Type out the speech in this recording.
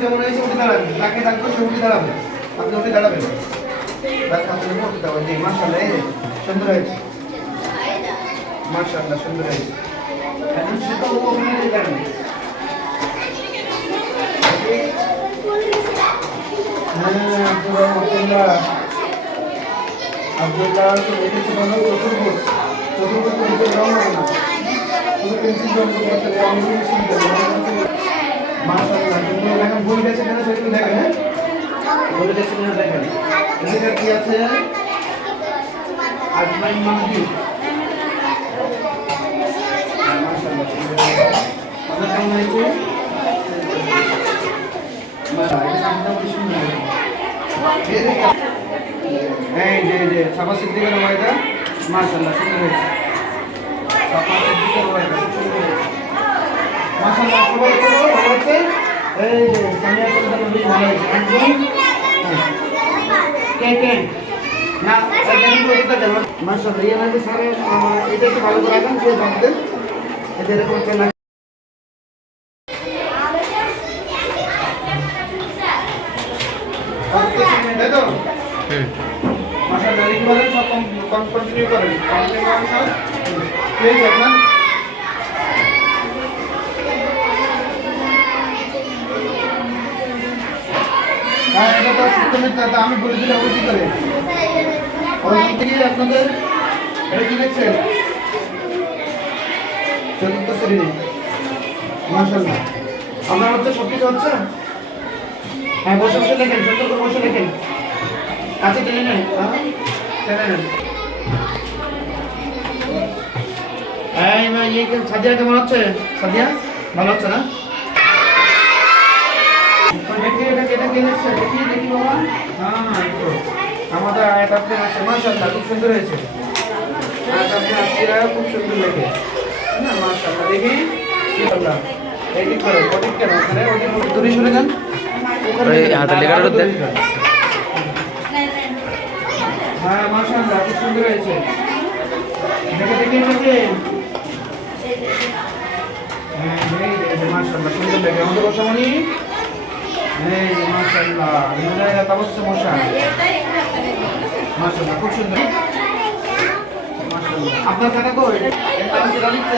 কেমন হয়েছে উঠে দাঁড়াবেন, তাকে থাকবে সে উঠে দাঁড়াবে, আপনি উঠে দাঁড়াবেন, তাকে আপনি উঠে দাঁড়াবেন। জি মাশাআল্লাহ, এই সুন্দর হয়েছে, মাশাআল্লাহ সুন্দর হয়েছে। এখন সেটা ও ওখানে দাঁড়াবে। হ্যাঁ আব্দুল্লাহ আব্দুল্লাহ তো দেখেছি ভালো, চতুর্ভুজ চতুর্ভুজ তো রং হবে না, শুধু পেন্সিল রং করতে হবে, আমি শুনতে মাশাআল্লাহ। তুমি এখন বই গেছে কেন সেটা দেখেন, হ্যাঁ বই গেছে কেন দেখেন। এটা কি আছে? আজমাইন মাহদি, মাশাআল্লাহ আপনার কেমন হয়েছে? এই যে সাফা সিদ্দিকের ওয়াইদা, মাশাআল্লাহ সুন্দর হয়েছে। সাফা সিদ্দিকের ওয়াইদা খুব সুন্দর হয়েছে, মাশাআল্লাহ সবাই ভালো হচ্ছে। এই যে সামিয়া সুলতান নবী ভালো হয়েছে একদম। কে না একদম তো এটা মাশাআল্লাহ। এই নাকি স্যার এটা একটু ভালো করে রাখেন, সে জানতে এটা এরকম কেন তাই তো। মাশাআল্লাহ এই বলেন সব কন্টিনিউ করেন, কন্টিনিউ করেন স্যার প্লিজ আপনার। হ্যাঁ এটা তো সিস্টেমের আমি বলে দিলে ওই কি করে ওই থেকে আপনাদের এটা কি দেখছেন চতুর্থ শ্রেণী, মাশাআল্লাহ আপনার হচ্ছে সব কিছু হচ্ছে। হ্যাঁ বসে বসে লেখেন, সুন্দর করে বসে লেখেন, কাছে টেনে নেন, টেনে নেন। এই মা এই সাদিয়া কেমন হচ্ছে? সাদিয়া ভালো হচ্ছে না? দেখি এটা কে লিখছে, দেখি বাবা। হ্যাঁ তো আমাদের আয়াত আপনি আছে, মাশাআল্লাহ খুব সুন্দর হয়েছে। আয়াত আপনি আসছিরা খুব সুন্দর লেখে না, মাশাআল্লাহ। দেখি মাশাআল্লাহ এই কি করে ওদিক কেন ওখানে ওদিক দূরে সরে যান, ওই হাতে লেখাটা দেন। হ্যাঁ মাশাআল্লাহ খুব সুন্দর হয়েছে, দেখি হ্যাঁ এই মাশাআল্লাহ সুন্দর লেখে আমাদের বসামনি। এই মাশাআল্লাহ ইনারা তাবস্সু মশা, মাশাআল্লাহ খুব সুন্দর, মাশাআল্লাহ। আপনার কাকা কই? এটা আমি লিখতে